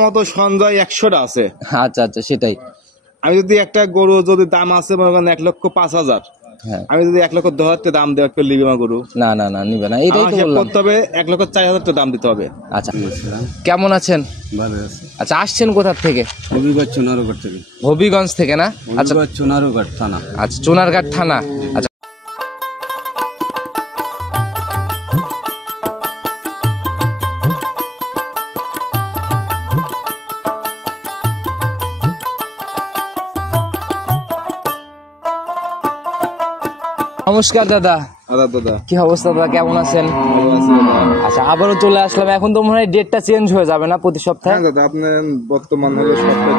মতো সঞ্জয় 100টা আছে। আচ্ছা আচ্ছা, সেটাই। আমি যদি একটা গরু যদি দাম আছে মনে করেন 1,05,000, হ্যাঁ, আমি যদি 1,10,000 দাম দেওয়া কেউ লিবে না গরু? না না না, নিবে না, এটাই তো বললাম। করতে হবে 1,04,000 দাম দিতে হবে। আচ্ছা, কেমন আছেন? ভালো আছে। আচ্ছা, আসছেন কোথা থেকে? হবিগঞ্জ চুনারুঘাট থেকে। হবিগঞ্জ থেকে না? আচ্ছা, চুনারুঘাট থানা। আচ্ছা, চুনারঘাট থানা। আচ্ছা, নমস্কার দাদা। দাদা কি অবস্থা দাদা, কেমন আছেন? ভালো আছি দাদা। আচ্ছা, আবারও চলে আসলাম। এখন তো মনে হয় ডেটটা চেঞ্জ হয়ে যাবে না প্রতি সপ্তাহে? হ্যাঁ দাদা, আপনি বর্তমান হলো সপ্তাহে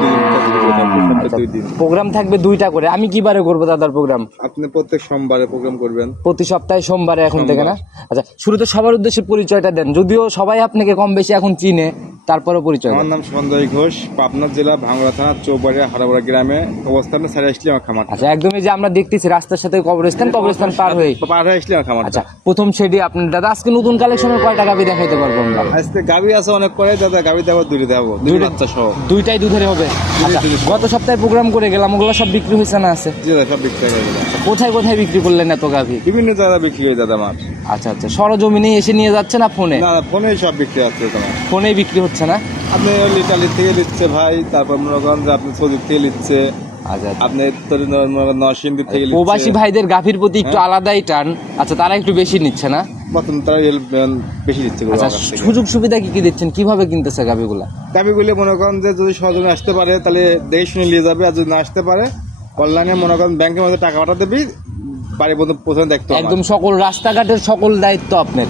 2 দিন প্রোগ্রাম থাকবে 2টা করে। আমি কি বারে করবো দাদার প্রোগ্রাম? আপনি প্রত্যেক সোমবারে প্রোগ্রাম করবেন। প্রতি সপ্তাহে সোমবারে এখন থেকে না? আচ্ছা, শুরুতে সবার উদ্দেশ্যে পরিচয়টা দেন, যদিও সবাই আপনাকে কম বেশি এখন চিনে, তারপরে পরিচয়। আমার নাম সঞ্জয় ঘোষ, পাবনা জেলা ভাঙ্গুড়া থানা চৌবাড়িয়া হারাবড়া গ্রামে অবস্থান। সারে আসলে আমার খামার। আচ্ছা, একদমই যে আমরা দেখতেছি রাস্তার সাথে কবরস্থান পার হয়ে আসলে আমার খামার। আচ্ছা, প্রথম সেটি আপনার দাদা আজকে নতুন কালেকশনের কয়টা গাভি দেখাইতে পারবো আমরা? আজকে গাভি আছে অনেক করে দাদা, গাভি দেবো 2টা দেবো, 2 বাচ্চা সহ। 2টাই দুধের হবে? আচ্ছা, গত সপ্তাহে প্রোগ্রাম করে গেলাম, ওগুলো সব বিক্রি হয়েছে না? আছে, জি দাদা, সব বিক্রি হয়ে গেল। কোথায় কোথায় বিক্রি করলেন এত গাভি? বিভিন্ন জায়গায় বিক্রি হয়ে দাদা আমার। আচ্ছা আচ্ছা, সরজমিনে এসে নিয়ে যাচ্ছে না ফোনে? না, ফোনেই সব বিক্রি হচ্ছে তোমার। ফোনেই বিক্রি হচ্ছে না? আপনি ইটালি থেকে নিচ্ছে ভাই, তারপর মনে করেন যে আপনি সৌদি থেকে নিচ্ছে, আচ্ছা, আপনি নরসিংদী থেকে নিচ্ছে। প্রবাসী ভাইদের গাভীর প্রতি একটু আলাদাই টান। আচ্ছা, তারা একটু বেশি নিচ্ছে না? তারা বেশি দিচ্ছে। আচ্ছা, সুযোগ সুবিধা কি কি দিচ্ছেন, কিভাবে কিনতেছে গাভীগুলা? গাভীগুলি মনে করেন যে যদি সহজে আসতে পারে তাহলে দেখে শুনে নিয়ে যাবে, আর যদি না আসতে পারে অনলাইনে মনে করেন ব্যাংকের মধ্যে টাকা পাঠা দেবি, বাড়ি পর্যন্ত পৌঁছানো দেখতে হবে। একদম সকল রাস্তাঘাটের সকল দায়িত্ব আপনার,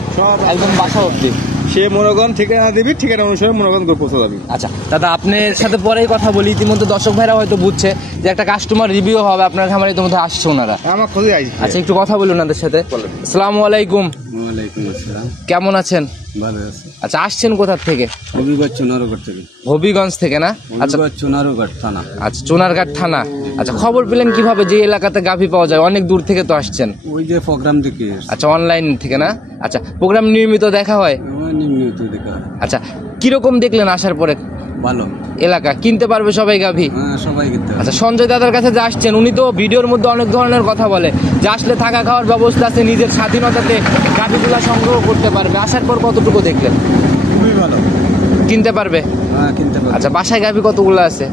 একদম বাসা অবধি। সে মনে করেন ঠিকানা দিবি, ঠিকানা অনুসারে মনে করেন পৌঁছে যাবি। আচ্ছা দাদা, আপনার সাথে পরেই কথা বলি। ইতিমধ্যে দর্শক ভাইরা হয়তো বুঝছে যে একটা কাস্টমার রিভিউ হবে আপনার খামারে, ইতিমধ্যে আসছে ওনারা। আমার খোঁজে আসছে। আচ্ছা, একটু কথা বলুন ওনাদের সাথে। আসসালামু আলাইকুম। ওয়ালাইকুম আসসালাম। কেমন আছেন? ভালো আছে। আচ্ছা, আসছেন কোথা থেকে? হবিগঞ্জ চুনারুঘাট থেকে। হবিগঞ্জ থেকে না? আচ্ছা, চুনারুঘাট থানা। আচ্ছা, চুনারঘাট থানা। আচ্ছা, খবর পেলেন কিভাবে যে এলাকাতে গাভী পাওয়া যায়? অনেক দূর থেকে তো আসছেন। ওই যে প্রোগ্রাম দেখে। আচ্ছা, অনলাইন থেকে না? আচ্ছা, প্রোগ্রাম নিয়মিত দেখা হয়? নিয়মিত দেখা। আচ্ছা, কিরকম দেখলেন আসার পরে? ভালো। এলাকা কিনতে পারবে সবাই গাভী? হ্যাঁ, সবাই কিনতে পারবে। আচ্ছা, সঞ্জয় দাদার কাছে যে আসছেন, উনি তো ভিডিওর মধ্যে অনেক ধরনের কথা বলে যে আসলে থাকা খাওয়ার ব্যবস্থা আছে, নিজের স্বাধীনতাতে গাভীগুলা সংগ্রহ করতে পারবে। আসার পর কতটুকু দেখলেন? খুবই ভালো। কিনতে পারবে? হ্যাঁ, কিনতে পারবে। আচ্ছা, বাসায় গাভী কতগুলো আছে?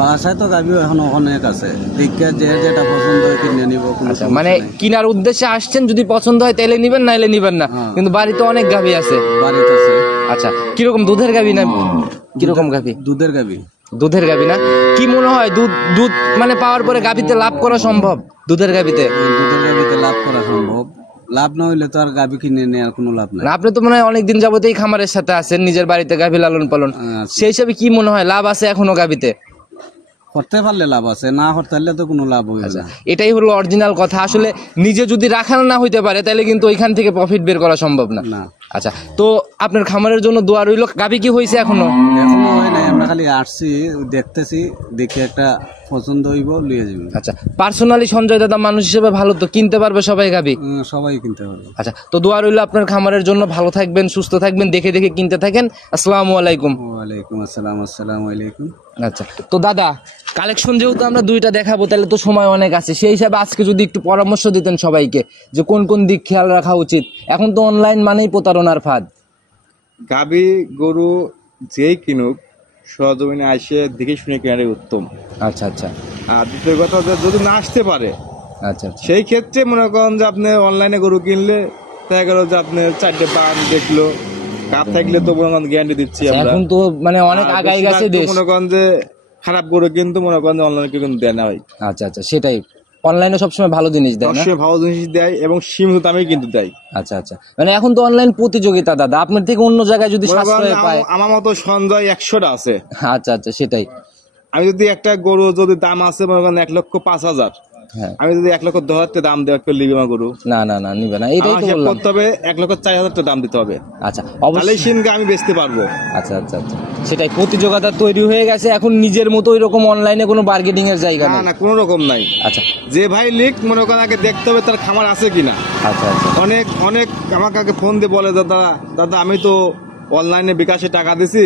বাসায় তো গাভী এখন অনেক আছে, দেখে যেটা পছন্দ হয় কিনে নিব। আচ্ছা, মানে কেনার উদ্দেশ্যে আসছেন, যদি পছন্দ হয় তাহলে নিবেন, না এলে নিবেন না, কিন্তু বাড়িতে অনেক গাভী আছে। বাড়িতে আছে। আচ্ছা, কিরকম দুধের গাভী না কিরকম গাভী? দুধের গাভী। দুধের গাভী না? কি মনে হয় দুধ মানে পাওয়ার পরে গাভীতে লাভ করা সম্ভব? দুধের গাভীতে লাভ করা সম্ভব। লাভ না হইলে তো আর গাভী কিনে নেওয়ার কোনো লাভ নাই। আপনি তো মনে হয় অনেকদিন যাবতই খামারের সাথে আছেন, নিজের বাড়িতে গাভী লালন পালন, সেই হিসাবে কি মনে হয় লাভ আছে এখনো গাভীতে? করতে পারলে লাভ আছে, না করতে পারলে তো কোনো লাভ হইবে না। এটাই হলো অরিজিনাল কথা। আসলে নিজে যদি রাখাল না হইতে পারে তাহলে কিন্তু ওইখান থেকে প্রফিট বের করা সম্ভব না। আচ্ছা, তো আপনার খামারের জন্য দোয়া রইল। গাভী কি হয়েছে এখনো? এখনো হয় নাই, আমরা খালি আসছি, দেখতেছি, দেখে একটা পছন্দ হইব লিয়ে যাবেন। আচ্ছা, পার্সোনালি সঞ্জয় দাদা মানুষ হিসেবে ভালো, তো কিনতে পারবে সবাই গাভী? সবাই কিনতে পারবে। আচ্ছা, তো দোয়া রইল আপনার খামারের জন্য। ভালো থাকবেন, সুস্থ থাকবেন, দেখে দেখে কিনতে থাকেন। আসসালামু আলাইকুম। ওয়ালাইকুম আসসালাম। আসসালামু আলাইকুম। আচ্ছা, তো দাদা কালেকশন যেহেতু আমরা 2টা দেখাবো, তাহলে তো সময় অনেক আছে, সেই হিসাবে আজকে যদি একটু পরামর্শ দিতেন সবাইকে যে কোন কোন দিক খেয়াল রাখা উচিত। এখন তো অনলাইন মানেই প্রতারণার ফাঁদ। গাভী গরু যেই কিনুক সরজমিনে আসে দেখে শুনে কেনারই উত্তম। আচ্ছা আচ্ছা। আর দ্বিতীয় কথা, যদি না আসতে পারে আচ্ছা, সেই ক্ষেত্রে মনে করেন যে আপনি অনলাইনে গরু কিনলে দেখা গেল যে আপনি 4টে পান দেখলো, কাপ থাকলে তো মনে করেন গ্যারান্টি দিচ্ছি আমরা। এখন তো মানে অনেক আগাই গেছে দেশ। মনে করেন যে খারাপ গরু কিন্তু মনে করেন যে অনলাইনে কিন্তু দেয় না ভাই। আচ্ছা আচ্ছা, সেটাই। অনলাইনে সবসময় ভালো জিনিস দেয় না? সবসময় ভালো জিনিস দেয় এবং সীমিত দামে কিন্তু দেয়। আচ্ছা আচ্ছা, মানে এখন তো অনলাইন প্রতিযোগিতা দাদা, আপনার থেকে অন্য জায়গায় যদি সাশ্রয় পায়। আমার মতো সঞ্জয় 100টা আছে। আচ্ছা আচ্ছা, সেটাই। আমি যদি একটা গরু যদি দাম আছে মনে করেন 1,05,000, আমি যদি 1,10,000 দাম দেওয়া কেউ লিবে না গরু? না না না, নিবে না, এটাই তো বললাম। করতে হবে 1,04,000 দাম দিতে হবে। আচ্ছা, অবশ্যই সিনকে আমি বেচতে পারবো। আচ্ছা আচ্ছা আচ্ছা, সেটাই। প্রতিযোগিতা তৈরি হয়ে গেছে এখন, নিজের মতো এরকম অনলাইনে কোনো বার্গেনিং এর জায়গা না, কোনো রকম নাই। আচ্ছা, যে ভাই লিখ মনে করেন আগে দেখতে হবে তার খামার আছে কিনা। আচ্ছা আচ্ছা। অনেক আমাকে আগে ফোন দিয়ে বলে দাদা আমি তো অনলাইনে বিকাশে টাকা দিছি,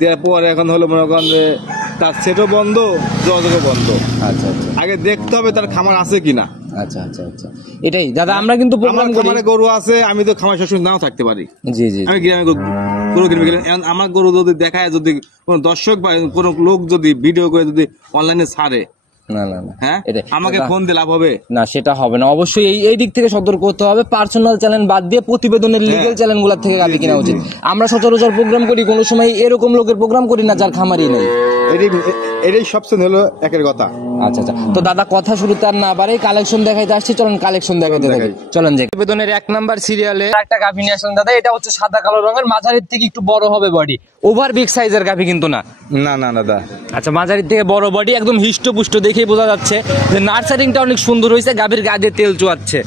দেওয়ার পরে এখন হলো মনে করেন যে তার সেটও বন্ধ, যোগাযোগও বন্ধ। আচ্ছা আচ্ছা আগে দেখতে হবে তার খামার আছে কিনা। আচ্ছা আচ্ছা আচ্ছা, এটাই দাদা আমরা কিন্তু আমার প্রোগ্রাম করি। খামারে গরু আছে, আমি তো খামার সবসময় নাও থাকতে পারি। জি জি আমি গ্রামে গরু কিনবে গেলে এখন আমার গরু যদি দেখায়, যদি কোনো দর্শক বা কোনো লোক যদি ভিডিও করে যদি অনলাইনে ছাড়ে, না না না, হ্যাঁ এটাই আমাকে দাদা, ফোন দিয়ে লাভ হবে? না সেটা হবে না, অবশ্যই এই দিক থেকে সতর্ক হতে হবে। পার্সোনাল চ্যানেল বাদ দিয়ে প্রতিবেদনের লিগ্যাল চ্যানেলগুলো থেকে গাভি কেনা উচিত। আমরা সচরাচর প্রোগ্রাম করি, কোনো সময় এরকম লোকের প্রোগ্রাম করি না যার খামারই নেই। এটাই সবচেয়ে হলো একের কথা। আচ্ছা আচ্ছা, তো দাদা কথা শুরুতে আর না বাড়াই, কালেকশন দেখাইতে আসছি, চলেন কালেকশন দেখাইতে থাকি। চলেন যে প্রতিবেদনের 1 নাম্বার সিরিয়ালে একটা গাভি নিয়ে আসলেন দাদা। এটা হচ্ছে সাদা কালো রঙের, মাঝারির থেকে একটু বড় হবে বডি, ওভার বিগ সাইজের গাভি কিন্তু না। না না দাদা, আচ্ছা মাঝারির থেকে বড় বডি, একদম হিষ্টপুষ্ট, দেখেই বোঝা যাচ্ছে যে নার্সারিংটা অনেক সুন্দর হয়েছে, গাভীর গা দিয়ে তেল চুয়াচ্ছে।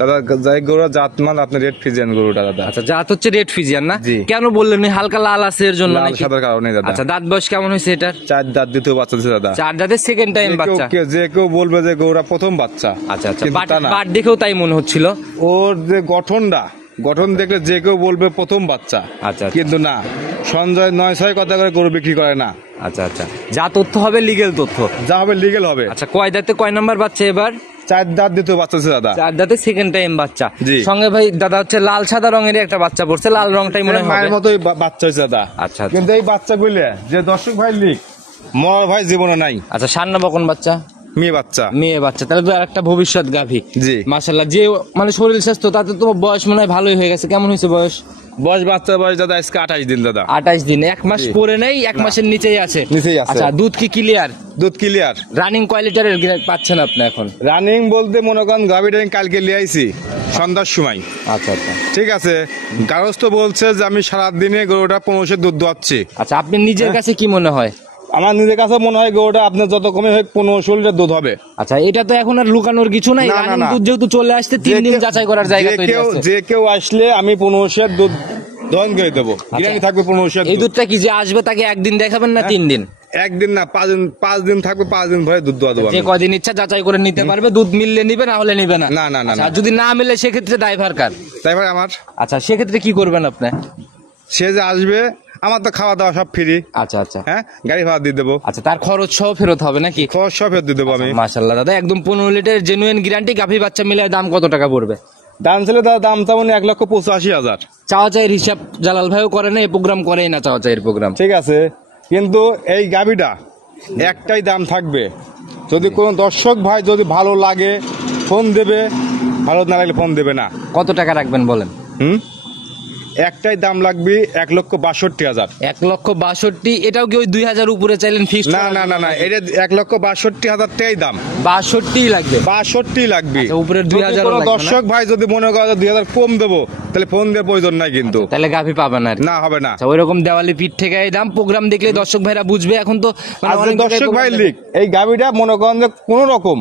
দাদা যাই গরু জাতমান আপনার রেড ফিজিয়ান গরুটা দাদা। আচ্ছা জাত হচ্ছে রেড ফিজিয়ান না? জি। কেন বললেন হালকা লাল আছে এর জন্য লাল নাকি? সাদার কারণে দাদা। আচ্ছা দাঁত বয়স কেমন হয়েছে এটার? 4 দাঁত দ্বিতীয় বাচ্চা দিচ্ছে দাদা। 4 দাঁতের সেকেন্ড টাইম বাচ্চা। যে কেউ বলবে যে গরুটা প্রথম বাচ্চা। আচ্ছা আচ্ছা, কিন্তু তা না। বাট দেখেও তাই মনে হচ্ছিল। ওর যে গঠন দেখলে যে কেউ বলবে প্রথম বাচ্চা। আচ্ছা, আচ্ছা। কিন্তু না, সঞ্জয় 9-6 কথা করে গরু বিক্রি করে না। আচ্ছা আচ্ছা, যা তথ্য হবে লিগেল তথ্য। যা হবে লিগেল হবে। আচ্ছা কয় দাঁতে কয় নাম্বার বাচ্চা এবার? 4 দাঁত দ্বিতীয় বাচ্চা দিচ্ছে দাদা। 4 দাঁতে সেকেন্ড টাইম বাচ্চা। জি। সঙ্গে ভাই দাদা হচ্ছে লাল সাদা রঙের একটা বাচ্চা পড়ছে, লাল রংটাই মনে হয় মায়ের হবে। মতোই বাচ্চা হয়েছে দাদা। আচ্ছা আচ্ছা। কিন্তু এই বাচ্চা গুলো যে দর্শক ভাই লিখ, মরার ভাই জীবনে নাই। আচ্ছা সান্না বকন বাচ্চা, মেয়ে বাচ্চা। মেয়ে বাচ্চা, তাহলে তো একটা ভবিষ্যৎ গাভী। জি। মাশাআল্লাহ, যে মানে শরীর স্বাস্থ্য তাতে তো বয়স মনে হয় ভালোই হয়ে গেছে। কেমন হয়েছে বয়স? বাচ্চার বয়স দাদা আজকে 28 দিন দাদা। 28 দিন, 1 মাস জি। পরে নেই, 1 মাসের নিচেই আছে। নিচেই আছে। আচ্ছা দুধ কি ক্লিয়ার? দুধ ক্লিয়ার। রানিং কয় লিটারের পাচ্ছেন আপনি এখন? রানিং বলতে মনে করেন গাভিটা আমি কালকে লিয়ে আইছি সন্ধ্যার সময়। আচ্ছা আচ্ছা ঠিক আছে, গারস্থ বলছে যে আমি সারাদিনে গরুটা 15 দুধ দোয়াচ্ছি। আচ্ছা, আপনি নিজের কাছে কি মনে হয়? আমার নিজের কাছে মনে হয় গরুটা আপনার যত কমে হয় 15 লিটার দুধ হবে। আচ্ছা এটা তো এখন আর লুকানোর কিছু নাই, না, না, রানিং না। দুধ যেহেতু চলে আসছে 3 দিন যাচাই করার জায়গা তৈরি আছে। যে কেউ আসলে আমি 15 দুধ দহন করে দেবো, গ্যারান্টি থাকবে 15 এই দুধ। দুধটা কি যে আসবে তাকে একদিন দেখাবেন না 3 দিন? একদিন না, 5 দিন থাকবে, 5 দিন ভরে দুধ দোয়া দেবো যে আমি। কদিন ইচ্ছা যাচাই করে নিতে পারবে, দুধ মিললে নিবে, না হলে নিবে না। না, না, না, আচ্ছা, না। আর যদি না মিলে সেক্ষেত্রে ড্রাইভার কার? তাই ভাই আমার আচ্ছা সেক্ষেত্রে কি করবেন আপনি? সে যে আসবে আমার তো খাওয়া দাওয়া সব ফ্রি। আচ্ছা আচ্ছা হ্যাঁ, গাড়ি ভাড়া দিয়ে দেবো, আচ্ছা, তার খরচ সহ ফেরত হবে নাকি? খরচ সব ফেরত দিয়ে দেবো আমি। মাশাআল্লাহ দাদা, একদম 15 লিটার জেনুইন গ্যারান্টি গাভী বাচ্চা মিলে দাম কত টাকা পড়বে? দাম ছিল দাদা, দাম তেমন 1,85,000। চাওয়া চাইয়ের হিসাব জালাল ভাইও করে না, এই প্রোগ্রাম করেই না চাওয়া চাইয়ের প্রোগ্রাম। ঠিক আছে, কিন্তু এই গাভিটা একটাই দাম থাকবে। যদি কোনো দর্শক ভাই যদি ভালো লাগে ফোন দেবে, ভালো না লাগলে ফোন দেবে না। কত টাকা রাখবেন বলেন? একটাই দাম লাগবে 1,62,000। 1,62,000, এটাও কি ওই 2,000 উপরে চাইলেন ফিক্সড? না না না না, এটা 1,62,000 টাকাই দাম। 62 লাগবে। 62 লাগবে। আচ্ছা, উপরের যদি 2,000 কোনো লাগবে না? দর্শক ভাই যদি মনে করে 2,000 কম দেবো, তাহলে ফোন দেওয়ার প্রয়োজন নাই কিন্তু। তাহলে গাভী পাবেন আর কি। না, হবে না। আচ্ছা ওইরকম দেওয়ালি পিঠ থেকে এই দাম, প্রোগ্রাম দেখলে দর্শক ভাইরা বুঝবে। এখন তো মানে আর যে অনেক জায়গায় দর্শক ভাই program লিখ, এই গাভিটা মনে করেন যে কোনো রকম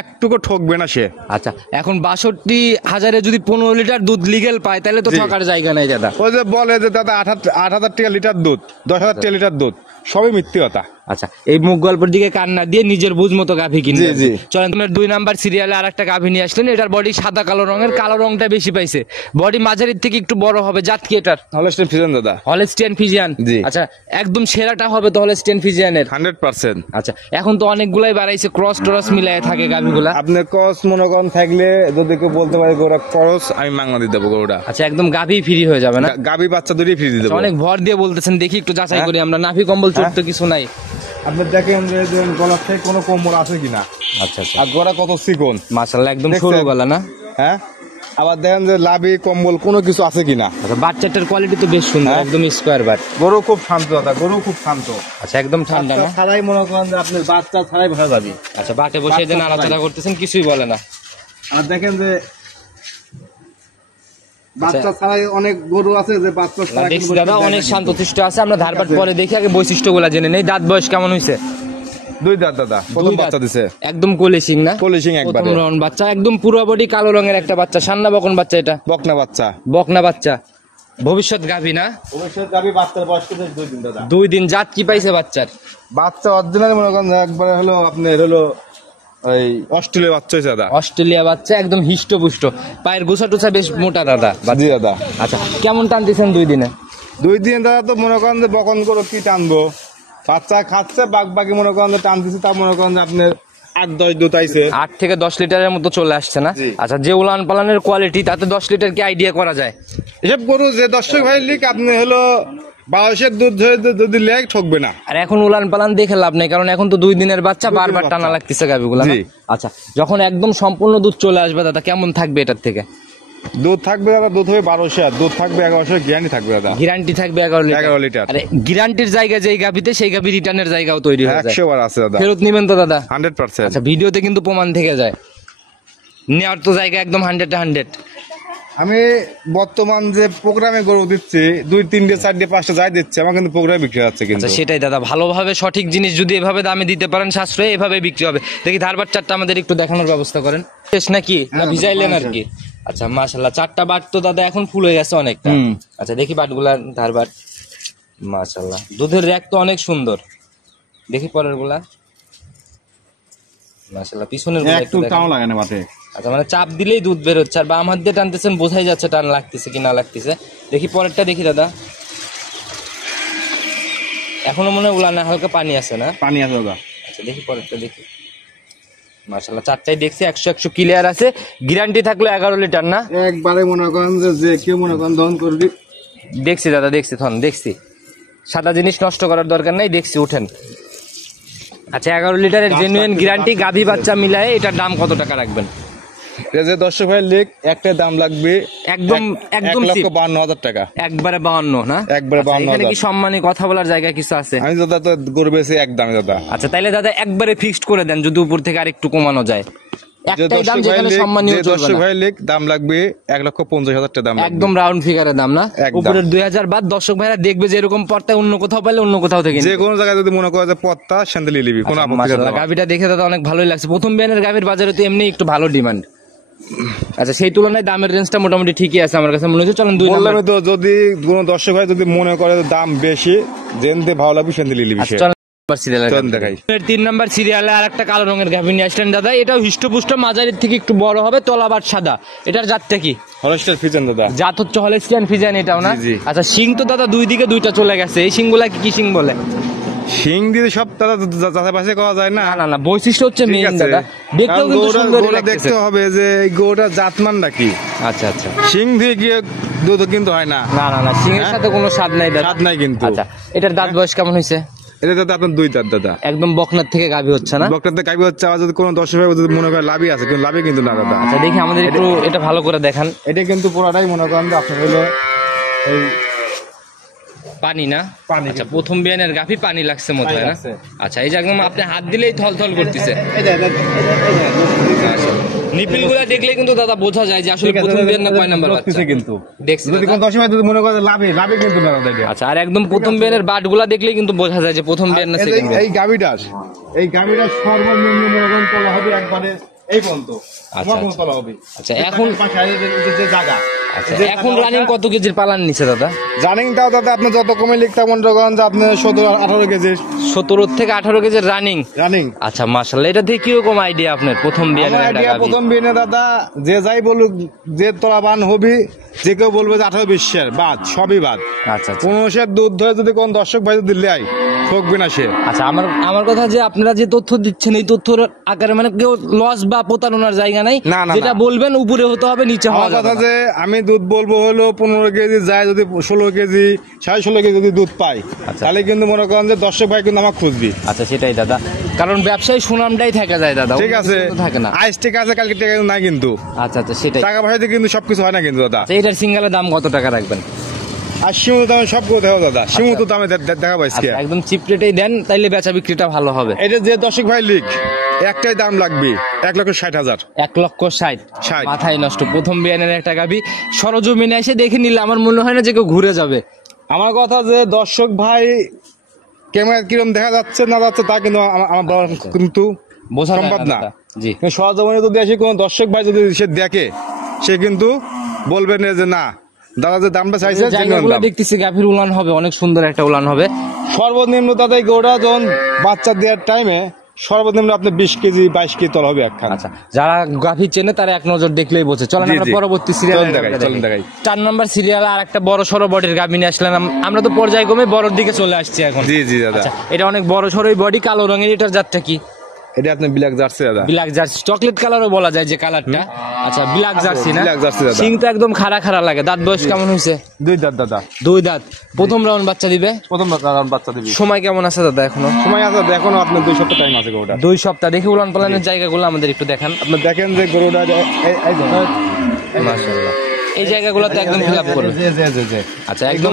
একটুকু ঠকবে না সে। আচ্ছা এখন 62,000 যদি 15 লিটার দুধ লিগেল পায় তাহলে তো জি। ঠকার জায়গা নাই দাদা। ওই যে বলে যে দাদা 8,000 টাকা লিটার দুধ, 10,000 টাকা লিটার দুধ, সবই মিথ্যে কথা। আচ্ছা এই মুখ গল্পের দিকে কান না দিয়ে নিজের বুঝ মতো গাভী কিনবে। জি, জি। চলেন, তোমার 2 নাম্বার সিরিয়ালে আর একটা গাভী নিয়ে আসলেন। এটার বডি সাদা কালো রঙের, কালো রংটা বেশি পাইছে, বডি মাঝারির থেকে একটু বড় হবে। জাত কি এটার? হলস্টেইন ফ্রিজিয়ান দাদা। Holstein Friesian. জি। আচ্ছা একদম সেরাটা হবে তো হলস্টিয়ান ফিজিয়ানের? 100%। আচ্ছা এখন তো অনেকগুলাই বাড়াইছে, ক্রস টরস মিলাই থাকে গাভীগুলা। আপনি কস মনে করেন থাকলে যদি কেউ বলতে পারে গরুটা খরচ, আমি মাংনা দিয়ে দেবো গরুটা। আচ্ছা একদম গাভী ফ্রি হয়ে যাবে না? গাভী বাচ্চা দুটোই ফ্রি দিয়ে দেবো। অনেক ভর দিয়ে বলতেছেন, দেখি একটু যাচাই হ্যাঁ? করি আমরা। নাভি কম্বল চোট তো কিছু নাই? আপনি দেখেন যে গলার থেকে কোনো কম্বল আছে কিনা, আচ্ছা আচ্ছা, আর গলা কত চিকন, মাশাআল্লাহ একদম দেখছেন? সরু গলা না? হ্যাঁ। আবার দেখেন যে লাভি কম্বল কোনো কিছু আছে কিনা। আচ্ছা বাচ্চাটার কোয়ালিটি তো বেশ সুন্দর, হ্যাঁ? একদম স্কোয়ার বাট। গরু খুব শান্ত দাদা, গরু খুব শান্ত। আচ্ছা একদম ঠান্ডা না? বাচ্চা ছাড়াই মনে করেন যে আপনি বাচ্চা ছাড়াই ভালো যাবে। আচ্ছা বাটে বসে যে নাড়াচাড়া করতেছেন কিছুই বলে না? আর দেখেন যে বাচ্চা ছাড়াই অনেক গরু আছে যে বাচ্চা না, ছাড়া দেখছি কিন্তু দাদা দেয় না অনেক কিন্তু। শান্তশিষ্ট আছে। আমরা ধারবাট আছে। পরে দেখি, আগে বৈশিষ্ট্যগুলা জেনে নেই। দাঁত বয়স কেমন হয়েছে? 2 দাঁত দাদা, প্রথম 2 দাঁত। বাচ্চা দিছে। একদম কোলেশিং না? পলিশিং একবারে। প্রথম রাউন্ড বাচ্চা, একদম পুরো বডি কালো রঙের একটা বাচ্চা। সান্না বকন বাচ্চা এটা? বকনা বাচ্চা। বকনা বাচ্চা, ভবিষ্যৎ গাভী না? অবশ্যই গাভী বাচ্চার বয়স কিন্তু 2 দিন দাদা। 2 দিন। জাত কি পাইছে বাচ্চার? বাচ্চা অরিজিনাল মনে করেন একবারে হলো আপনার হলো এই অস্ট্রেলিয়া বাচ্চা হয়েছে দাদা। অস্ট্রেলিয়া বাচ্চা, একদম হিষ্টপুষ্ট, পায়ের গোছা টোছা বেশ মোটা দাদা। জি দাদা। আচ্ছা কেমন টানতেছেন 2 দিনে? 2 দিন দাদা তো মনে করেন যে বকন করে কি টানবো, বাচ্চা খাচ্ছে বাকি মনে করেন যে টান দিচ্ছে, তা মনে করেন যে আপনার 8-10 দুধ আইছে, 8 থেকে 10 লিটারের মতো চলে আসছে না? জি। আচ্ছা, যে উলান পালানের কোয়ালিটি তাতে 10 লিটার কি আইডিয়া করা যায়? এসব গরু যে দর্শক ভাই লিক আপনি হলো 22 দুধ ধরে যদি লেগ ঠকবে না। আর এখন উলান পালান দেখে লাভ নেই, কারণ এখন তো 2 দিনের বাচ্চা, বারবার টানা লাগতেছে গাবিগুলা না? জি। আচ্ছা, যখন একদম সম্পূর্ণ দুধ চলে আসবে দাদা, কেমন থাকবে এটার থেকে? দুধ থাকবে দাদা, দুধ হবে 1200, আর দুধ থাকবে 1100, গ্যারান্টি থাকবে দাদা গ্যারান্টি থাকবে 11 11 লিটার। আরে গ্যারান্টির জায়গা যেই গাবিতে, সেই গাবি রিটার্নের জায়গাও তৈরি হয়ে যায়। 100 বার আছে দাদা, ফেরত নিবেন তো দাদা? 100%। আচ্ছা, ভিডিওতে কিন্তু প্রমাণ থেকে যায়, নেওয়ার তো জায়গা একদম 100 আমি বর্তমান যে প্রোগ্রামে গরু দিচ্ছি 2, 3, 4, 5টা যাই দিচ্ছে, আমার কিন্তু প্রোগ্রামে বিক্রি হচ্ছে কিন্তু। আচ্ছা, সেটাই দাদা, ভালোভাবে সঠিক জিনিস যদি এভাবে দামে দিতে পারেন সাশ্রয়ে, এভাবে বিক্রি হবে। দেখি ধারবার চারটা আমাদের একটু দেখানোর ব্যবস্থা করেন। শেষ নাকি না ভিজাইলেন আর কি? আচ্ছা, মাশাআল্লাহ, 4টা বাট তো দাদা এখন ফুল হয়ে গেছে অনেকটা। আচ্ছা, দেখি বাটগুলা ধারবার, মাশাআল্লাহ, দুধের র‍্যাক তো অনেক সুন্দর। দেখি পরের গুলা, মাশাআল্লাহ, পিছনের গুলা একটু টান লাগে না বাটে। আচ্ছা, মানে চাপ দিলেই দুধ বের হচ্ছে, আর বাম হাত দিয়ে টানতেছেন, বোঝাই যাচ্ছে টান লাগতেছে কি না লাগতেছে। দেখি পরেরটা, দেখি দাদা, এখনো মনে হয় উলানে হালকা পানি আছে না? পানি আছে দাদা। আচ্ছা, দেখি পরেরটা, দেখি, মাশাআল্লাহ, 4টাই দেখছি 100 ক্লিয়ার আছে। গ্যারান্টি থাকলো 11 লিটার না? একবারে মনে করেন যে কেউ মনে করেন দহন করবি। দেখছি দাদা, দেখছি, দেখছি, সাদা জিনিস নষ্ট করার দরকার নাই, দেখছি, উঠেন। আচ্ছা, 11 লিটারের জেনুইন গ্যারান্টি গাভী বাচ্চা মিলায়ে এটার দাম কত টাকা রাখবেন? এটা যে দর্শক ভাই লিক একটাই দাম লাগবে একদম 1,52,000 টাকা। একবারে 52 না? একবারে আচ্ছা, 52,000। এখানে কি সম্মানী কথা বলার জায়গা কিছু আছে? আমি দাদা তো গরু বেশি এক দামে দাদা। আচ্ছা, তাইলে দাদা একবারে ফিক্সড করে দেন, যদি উপর থেকে আরেকটু কমানো যায়। যে একটাই দাম, দর্শক ভাই যেখানে লিক, সম্মানীয় যে চলবে দর্শক না। ভাই লিক দাম লাগবে 1,50,000 টাকা দাম লাগবে। একদম রাউন্ড ফিগারের দাম না? একদম। উপরের 2000 বাদ দর্শক ভাইরা দেখবে যে এরকম পর্তায় অন্য কোথাও পাইলে অন্য কোথাও থেকে যে কোনো জায়গায় যদি মনে করে যে পত্তা সেন্দেলি নিবি, কোনো আপত্তি মাশাআল্লাহ, নেই। গাভিটা দেখে দাদা অনেক ভালোই লাগছে। প্রথম বিয়ানের গাভির বাজারে তো এমনি একটু ভালো ডিমান্ড। আচ্ছা, সেই তুলনায় দামের রেঞ্জটা মোটামুটি ঠিকই আছে আমার কাছে মনে হচ্ছে। চলেন 2 বললাম নাম্বার। তো, যদি কোনো দর্শক ভাই যদি মনে করে যে দাম বেশি, জেনতে ভালো লাগবে সেন্দেলি নিবি। আচ্ছা, চলেন নাম্বার সিরিয়ালে চলেন দেখাই। 3 নাম্বার সিরিয়ালে আরেকটা কালো রঙের গাভি নিয়ে আসলেন দাদা। এটাও হিষ্টপুষ্ট, মাঝারির থেকে একটু বড় হবে, তলাবাট সাদা। এটার জাতটা কি? হলস্টার ফিজেন দাদা। জাত হচ্ছে হলস্টিয়ান ফ্রিজিয়ান, এটাও না? জি, জি। আচ্ছা, শিং তো দাদা 2 দিকে 2টা চলে গেছে, এই শিংগুলা কি শিং বলে? শিং দিয়ে সব দাদা যাচাই বাছাই করা যায় না। না, বৈশিষ্ট্য হচ্ছে ঠিক মেইন আছে। দাদা, দেখতেও কারণ কিন্তু গরুটা- সুন্দর গরুটা লাগতেছে। দেখতে হবে যে এই গরুটা জাতমানটা কি। আচ্ছা, আচ্ছা, শিং দিয়ে গিয়ে দুধ কিন্তু হয় না, না, শিংয়ের সাথে কোনো স্বাদ নাই দাদা। স্বাদ নাই কিন্তু। আচ্ছা, এটার দাঁত বয়স কেমন হয়েছে? এটা দাদা আপনার 2 দাঁত দাদা। একদম বকনার থেকে গাভী হচ্ছে না? বক্তাতে গাইবে হচ্ছে, আবার যদি কোনো দর্শক ভাই যদি মনে করে লাভই আছে, কিন্তু লাভই কিন্তু না দাদা। আচ্ছা, দেখি আমাদের একটু এটা ভালো করে দেখান। এটা কিন্তু পুরাটাই মনে করেন যে আপনার হলো এই পানি না? পানি। আচ্ছা, প্রথম বিয়ানের গাভী পানি লাগছে মতো, পানি হয় না? লাগছে। আচ্ছা, এই যে একদম আপনি হাত দিলেই থলথল করতেছে। নিপিল গুলা দেখলে কিন্তু দাদা বোঝা যায় যে আসলে প্রথম বিয়ান না কয় নাম্বার বাচ্চা। কিন্তু দেখছি যদি দাদা। কোনো দর্শক ভাই যদি মনে করে যে লাভই কিন্তু না দাদা এটা। আচ্ছা, আর একদম প্রথম বিয়ানের বাট গুলা দেখলেই কিন্তু বোঝা যায় যে প্রথম বিয়ান না সেকেন্ড বিয়ান। এই গাভিটার সর্বনিম্ন মনে করেন তলা হবে একবারে এই পর্যন্ত। আচ্ছা, আমার কোনো তলা হবে। আচ্ছা, এখন পাশে যে জায়গা। আচ্ছা, এখন রানিং কত কেজির পালান নিচ্ছে দাদা? জানিংটাও দাদা আপনি যত কমে লিখতে মনে করেন যে আপনি 17-18 কেজি 17 থেকে 18 কেজির রানিং। রানিং। আচ্ছা, মাশাআল্লাহ, এটা থেকে কিরকম আইডিয়া আপনার প্রথম বিয়ানের আমার একটা idea গাভী? প্রথম বিনে দাদা যে যাই বলুক, যে তোরা বান হবি, যে কেউ বলবে যে 18-20 বাদ, সবই বাদ। আচ্ছা, আচ্ছা, 15 দুধ ধরে যদি কোন দর্শক ভাই যদি লেয়, ঠকবে না সে। আচ্ছা, আমার কথা যে আপনারা যে তথ্য দিচ্ছেন এই তথ্যর আকারে মানে কেউ লস বা প্রতারণার জায়গা নাই। না, না, যেটা না। বলবেন উপরে হতে হবে, নিচে হওয়া আমার যাবে কথা না। যে আমি দুধ বলবো হলো 15 কেজি যায়, যদি 16 কেজি 16.5 কেজি যদি দুধ পাই, তাহলে কিন্তু মনে করেন যে দর্শক ভাই কিন্তু আমার খুঁজবি। আচ্ছা, সেটাই দাদা, কারণ ব্যবসায়ী সুনামটাই থাকা যায় দাদা, ঠিক অন্য আছে, কিছু কিন্তু থাকে না। আজ ঠিক আছে, কালকে ঠিক আছে নাই কিন্তু। আচ্ছা, সেটাই। টাকা পয়সাতে কিন্তু সবকিছু হয় না কিন্তু দাদা। আচ্ছা, এটার সিঙ্গেলের দাম কত টাকা রাখবেন? আর সীমিত দামে সব করে দেওয়া দাদা, সীমিত দামে দেখা পাইছি। আচ্ছা, একদম চিপ রেটেই দেন, তাইলে বেচা বিক্রিটা ভালো হবে। এটা যে দর্শক ভাই লিখ একটাই দাম লাগবে 1,60,000। 1,60,000 মাথায় নষ্ট। প্রথম বিয়ানের একটা গাভী সরজমিনে এসে দেখে নিলে আমার মনে হয় না যে কেউ ঘুরে যাবে। আমার কথা যে দর্শক ভাই ক্যামেরা কিরম দেখা যাচ্ছে না যাচ্ছে তা কিন্তু আমার বলা কিন্তু বোঝা যায় সম্ভব না। দাদা। জি, সরজমিনে যদি আসে কোনো দর্শক ভাই যদি সে দেখে, সে কিন্তু বলবে না যে না দাদা যে দামটা চাইছে জায়গাগুলো দেখতেছি গাভীর উলান হবে, অনেক সুন্দর একটা উলান হবে। সর্বনিম্ন দাদা গৌড়া যখন বাচ্চা দেওয়ার টাইমে সর্বনিম্ন আপনি 20 কেজি 22 কেজি তল হবে একখান। আচ্ছা, যারা গাভী চেনে তারা এক নজর দেখলেই বোঝে। চলেন জি, আমরা জি। পরবর্তী চলেন সিরিয়াল দেখাই, চলেন দেখাই। 4 নম্বর সিরিয়াল আর একটা বড় সড়ো বডির গাভী নিয়ে আসলেন। আমরা তো পর্যায়ক্রমে বড়র দিকে চলে আসছি এখন। জি জি দাদা, আচ্ছা, এটা অনেক বড় সড়োই বডি, কালো রঙের। এটার জাতটা কি? এটা আপনি ব্ল্যাক জার্সি দাদা। ব্ল্যাক জার্সি, চকলেট কালারও বলা যায় যে কালারটা। আচ্ছা, ব্ল্যাক জার্সি না? ব্ল্যাক জার্সি দাদা। সিংটা একদম খাড়া খাড়া লাগে। দাঁত বয়স কেমন হয়েছে? 2 দাঁত দাদা। 2 দাঁত। প্রথম রাউন্ড বাচ্চা দিবে? প্রথম বাচ্চা দিবি। সময় কেমন আছে দাদা এখনো? সময় আছে এখনো আপনার 2 সপ্তাহ টাইম আছে গরুটা। 2 সপ্তাহ। দেখি উলান পালানের জায়গাগুলো আমাদের একটু দেখান। আপনি দেখেন যে গরুটা মাশাআল্লাহ, এই জায়গাগুলোতে একদম ফিল আপ করবে। আচ্ছা, একদম।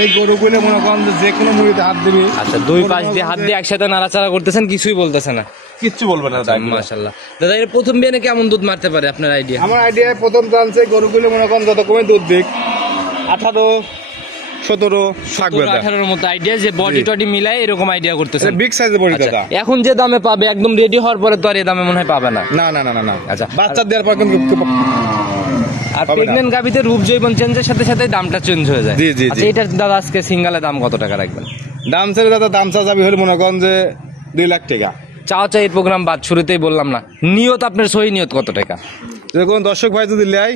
এই গরুগুলো মনে করেন যে কোনো মুড়িতে হাত দিবি। আচ্ছা, 2 পাশ দিয়ে হাত দিয়ে একসাথে নাড়াচাড়া করতেছেন, কিছুই বলতেছে না। কিচ্ছু বলবে না দাদা। মাশাআল্লাহ। দাদা, এর প্রথম বিয়ানে কেমন দুধ মারতে পারে আপনার আইডিয়া? আমার আইডিয়া প্রথম চান্সে গরুগুলো মনে করেন যত কমে দুধ দিক 18 17 থাকবে দাদা। 18-এর মতো আইডিয়া, যে বডি টডি মিলাই এরকম আইডিয়া করতেছেন। বিগ সাইজের বডি আচ্ছা, দাদা। এখন যে দামে পাবে একদম রেডি হওয়ার পরে তো আর এই দামে মনে হয় পাবে না। না না না না না। আচ্ছা, বাচ্চা দেওয়ার পর কিন্তু আর হবে না। প্রেগন্যান্ট গাভীতে রূপ জৈবন চেঞ্জের সাথে সাথে দামটা চেঞ্জ হয়ে যায়। জি, জি, জি। আচ্ছা, এটার দাদা আজকে সিঙ্গালে দাম কত টাকা রাখবেন? দাম ছেড়ে দাদা, দাম চা যাবি হলে মনে করেন যে 2 লাখ টাকা। চাওয়া এই প্রোগ্রাম বাদ, শুরুতেই বললাম না। নিয়ত আপনার সহি নিয়ত কত টাকা? যখন দর্শক ভাই যদি লেয়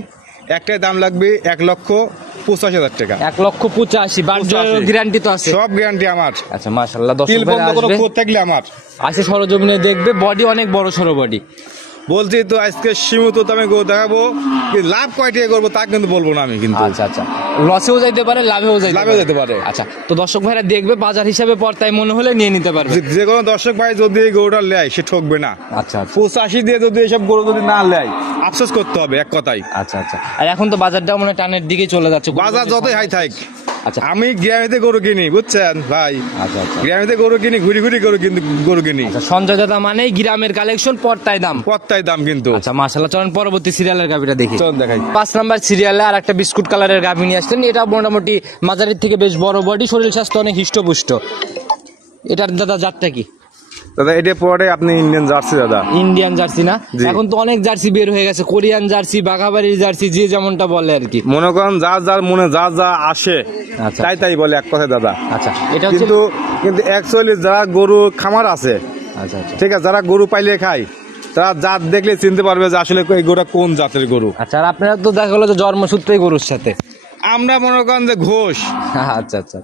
একটাই দাম লাগবে 1,85,000 টাকা। 1,85,000। বাট গ্যারান্টি তো আছে? সব গ্যারান্টি আমার। আচ্ছা, মাশাআল্লাহ। দর্শক তিল ভাইরা বন্ধ করে আসবে, কোথ থাকলে আমার আসে সরজমিনে দেখবে। বডি অনেক বড় সরো বডি। বলছি তো আজকে সীমিত দামে গো দেখাবো, কিন্তু লাভ কয়টা করবো তা কিন্তু বলবো না আমি কিন্তু। আচ্ছা আচ্ছা, লসেও যাইতে পারে, লাভেও লাভেও যেতে পারে। আচ্ছা, তো দর্শক ভাইরা দেখবে, বাজার হিসাবে পড়তায় মনে হলে নিয়ে নিতে পারবে। যে কোনো দর্শক ভাই যদি এই গরুটা লেয় সে ঠকবে না। আচ্ছা আচ্ছা 85 দিয়ে যদি এসব গরু যদি না লেয় আফসোস করতে হবে এক কথাই। আচ্ছা আচ্ছা। আর এখন তো বাজারটা মনে হয় টানের দিকে চলে যাচ্ছে। বাজার যতই হাই থাক, আচ্ছা আমি গ্রামেতে গরু কিনি বুঝছেন ভাই। আচ্ছা আচ্ছা গ্রামেতে গরু কিনি, ঘুরি ঘুরি গরু কিনি। আচ্ছা, সঞ্জয় দাদা মানেই গ্রামের কালেকশন, পড়তায় দাম। পত্তাই দাম কিন্তু। আচ্ছা, মাশাআল্লাহ। চলেন পরবর্তী সিরিয়ালের গাভিটা দেখি। চল দেখাই। 5 নাম্বার সিরিয়ালে আর একটা বিস্কুট কালারের গাভি নিয়ে আসলেন। এটা মোটামুটি মাঝারির থেকে বেশ বড় বডি, শরীর স্বাস্থ্য অনেক হিষ্টপুষ্ট। এটার দাদা জাতটা কি? দাদা এটা পরে আপনি ইন্ডিয়ান জার্সি দাদা। ইন্ডিয়ান জার্সি না? জি। এখন তো অনেক জার্সি বের হয়ে গেছে, কোরিয়ান জার্সি, বাঘাবাড়ির জার্সি, যে যেমনটা বলে আর কি। মনে করেন যার যার মনে যা যা আসে আচ্ছা। তাই তাই বলে এক কথা দাদা। আচ্ছা, এটা হচ্ছে কিন্তু অ্যাকচুয়ালি যারা গরু খামার আছে, আচ্ছা আচ্ছা ঠিক আছে, যারা গরু পাইলে খায় তারা জাত দেখলে চিনতে পারবে যে আসলে এই গরুটা কোন জাতের গরু। আচ্ছা। আর আপনারা তো দেখা গেলো যে জন্মসূত্রেই গরুর সাথে। আমরা মনে করেন যে ঘোষ, আচ্ছা আচ্ছা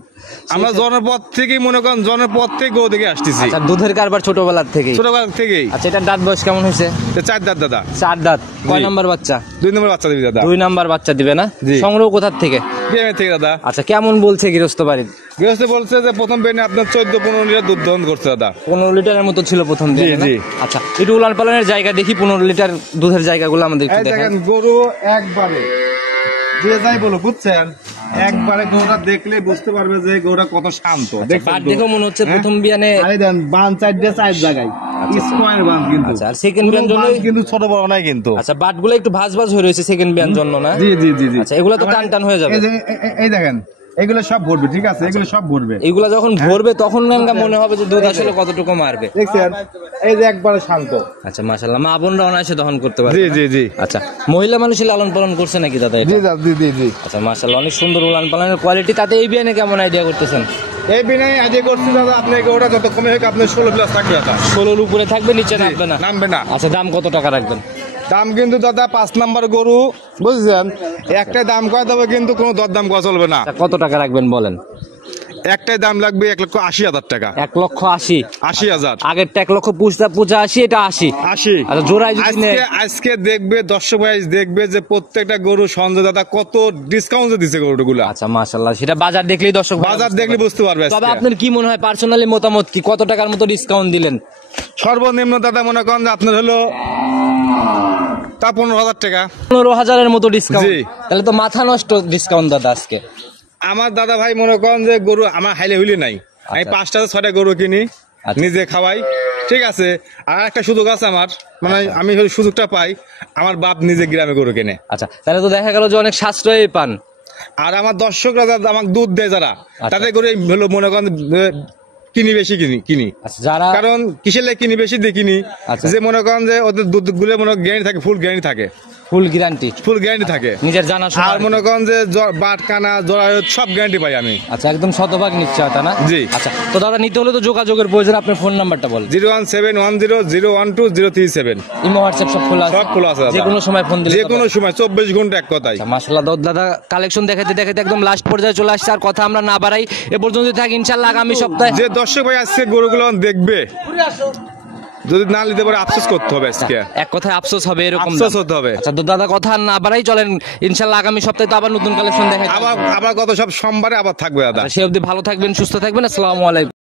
আমরা জন্মপথ থেকেই মনে করেন জন্মপথ থেকে গরু দেখে আসতেছি, আচ্ছা, দুধের কারবার ছোটবেলার থেকেই। ছোটবেলা থেকেই। আচ্ছা, এটার দাঁত বয়স কেমন হয়েছে? 4 দাঁত দাদা। 4 দাঁত। কয় জি। নাম্বার বাচ্চা? 2 নম্বর বাচ্চা দিবি দাদা। 2 নাম্বার বাচ্চা দিবে না? জি। সংগ্রহ কোথার থেকে? গ্রামের থেকে দাদা। আচ্ছা, কেমন বলছে গৃহস্থ বাড়ির? গৃহস্থ বলছে যে প্রথম বেনে আপনার 14-15 লিটার দুধ দহন করছে দাদা। 15 লিটারের মতো ছিল প্রথম দিনে না? জি। আচ্ছা, একটু উলান পালানের জায়গা দেখি, 15 লিটার দুধের জায়গাগুলো আমাদের একটু এই দেখান। দেখেন গরু একবারে যে যাই বলো বুঝছেন, একবারে গরুটা দেখলে বুঝতে পারবে যে গরুটা কত শান্ত। বাট দেখেও মনে হচ্ছে প্রথম বিয়ানে। আরে দেন বান সাইডে 4 জায়গায় স্কয়ার বান কিন্তু। আচ্ছা, আর সেকেন্ড বিয়ান জন্য কিন্তু ছোট বড় নাই কিন্তু। আচ্ছা, বাটগুলো একটু ভাঁজ ভাঁজ হয়ে রয়েছে সেকেন্ড বিয়ান জন্য না? জি জি জি জি। আচ্ছা, এগুলো তো টান টান হয়ে যাবে। এই যে এই দেখেন এগুলো সব ভরবে, ঠিক আছে, এগুলো সব ভরবে। এগুলো যখন ভরবে তখন নামটা মনে হবে যে দুধ আসলে কতটুকু মারবে। দেখছেন এই যে একবারে শান্ত। আচ্ছা, মাশাআল্লাহ। মা বোনরা অনায়াসে দহন করতে পারে। জি জি জি। আচ্ছা, মহিলা মানুষই লালন পালন করছে নাকি দাদা এটা? জি জি জি জি। আচ্ছা, মাশাআল্লাহ, অনেক সুন্দর উলান পালনের কোয়ালিটি। তাতে এই বিয়ানে কেমন আইডিয়া করতেছেন? এই বিনাই আজকে করছি দাদা, আপনি গরুটা যত কমে হোক আপনি 16 প্লাস থাকবে দাদা। 16-র উপরে থাকবে, নিচে নামবে না? নামবে না। আচ্ছা, দাম কত টাকা রাখবেন? দাম কিন্তু দাদা 5 নাম্বার গরু বুঝছেন, একটাই দাম করা দেবে কিন্তু কোনো দরদাম করা চলবে না। আচ্ছা, কত টাকা রাখবেন বলেন? একটাই দাম লাগবে 1,80,000 টাকা। 1,80,000। 80,000। আগেরটা 1,85,000, এটা 80। 80। আচ্ছা, জোড়ায় যদি নেয়? আজকে দেখবে দর্শক ভাই দেখবে যে প্রত্যেকটা গরু সঞ্জয় দাদা কত ডিসকাউন্ট দিচ্ছে গরুগুলা। আচ্ছা, মাশাআল্লাহ, সেটা বাজার দেখলেই দর্শক বাজার দেখলে বুঝতে পারবে। তবে আজকে আপনার কি মনে হয়, পার্সোনালি মতামত কি, কত টাকার মতো ডিসকাউন্ট দিলেন? সর্বনিম্ন দাদা মনে করেন যে আপনার হলো তা 15,000 টাকা। 15,000-এর মতো ডিসকাউন্ট? জি। তাহলে তো মাথা নষ্ট ডিসকাউন্ট দাদা আজকে। আমার দাদা ভাই মনে করেন যে গরু আমার হাইলে হুইলে নাই, আমি আচ্ছা। 5টা-6টা গরু কিনি, আচ্ছা। নিজে খাওয়াই, ঠিক আছে। আর একটা সুযোগ আছে আমার, মানে আমি হলো সুযোগটা পাই, আমার বাপ নিজে গ্রামে গরু কেনে। আচ্ছা, তাহলে তো দেখা গেল যে অনেক সাশ্রয়ী পান। আর আমার দর্শকরা যারা আমাকে দুধ দেয় যারা, আচ্ছা। তাদের করে হলো মনে করেন কিনি বেশি কিনি। আচ্ছা, যারা কারণ কিসের লাগে কিনি বেশি দিয়ে কিনি, আচ্ছা। যে মনে করেন যে ওদের দুধ গুলো মনে গ্যারান্টি থাকে, ফুল গ্যারান্টি থাকে। ফুল গ্যারান্টি, ফুল গ্যারান্টি থাকে। নিজের জানা শোনা আর মনে করেন যে বাট কানা জরায়ু সব গ্যারান্টি পাই আমি। আচ্ছা, একদম শতভাগ নিশ্চয়তা না? জি। আচ্ছা, তো দাদা নিতে হলে তো যোগাযোগের প্রয়োজন, আপনার ফোন নাম্বারটা বল। 01710012037। ইমো হোয়াটসঅ্যাপ সব খোলা আছে? সব খোলা আছে দাদা। যে কোনো সময় ফোন দিলে যে কোনো সময় 24 ঘন্টা এক কথাই। মাশাআল্লাহ দাদা কালেকশন দেখাতে দেখাতে একদম লাস্ট পর্যায়ে চলে আসছে, আর কথা আমরা না বাড়াই, এ পর্যন্ত থাকি ইনশাআল্লাহ আগামী সপ্তাহে। যে দর্শক ভাই আজকে গরুগুলো দেখবে, যদি না নিতে পারে আফসোস করতে হবে আজকে, এক কথায় আফসোস হবে, এরকম আফসোস দাম। হতে হবে। আচ্ছা তো দাদা কথা আর না বাড়াই, চলেন ইনশাআল্লাহ আগামী সপ্তাহে তো আবার নতুন কালেকশন দেখাই। আবার কত সব সোমবারে আবার থাকবে দাদা। সে অবধি ভালো থাকবেন, সুস্থ থাকবেন, আসসালামু আলাইকুম।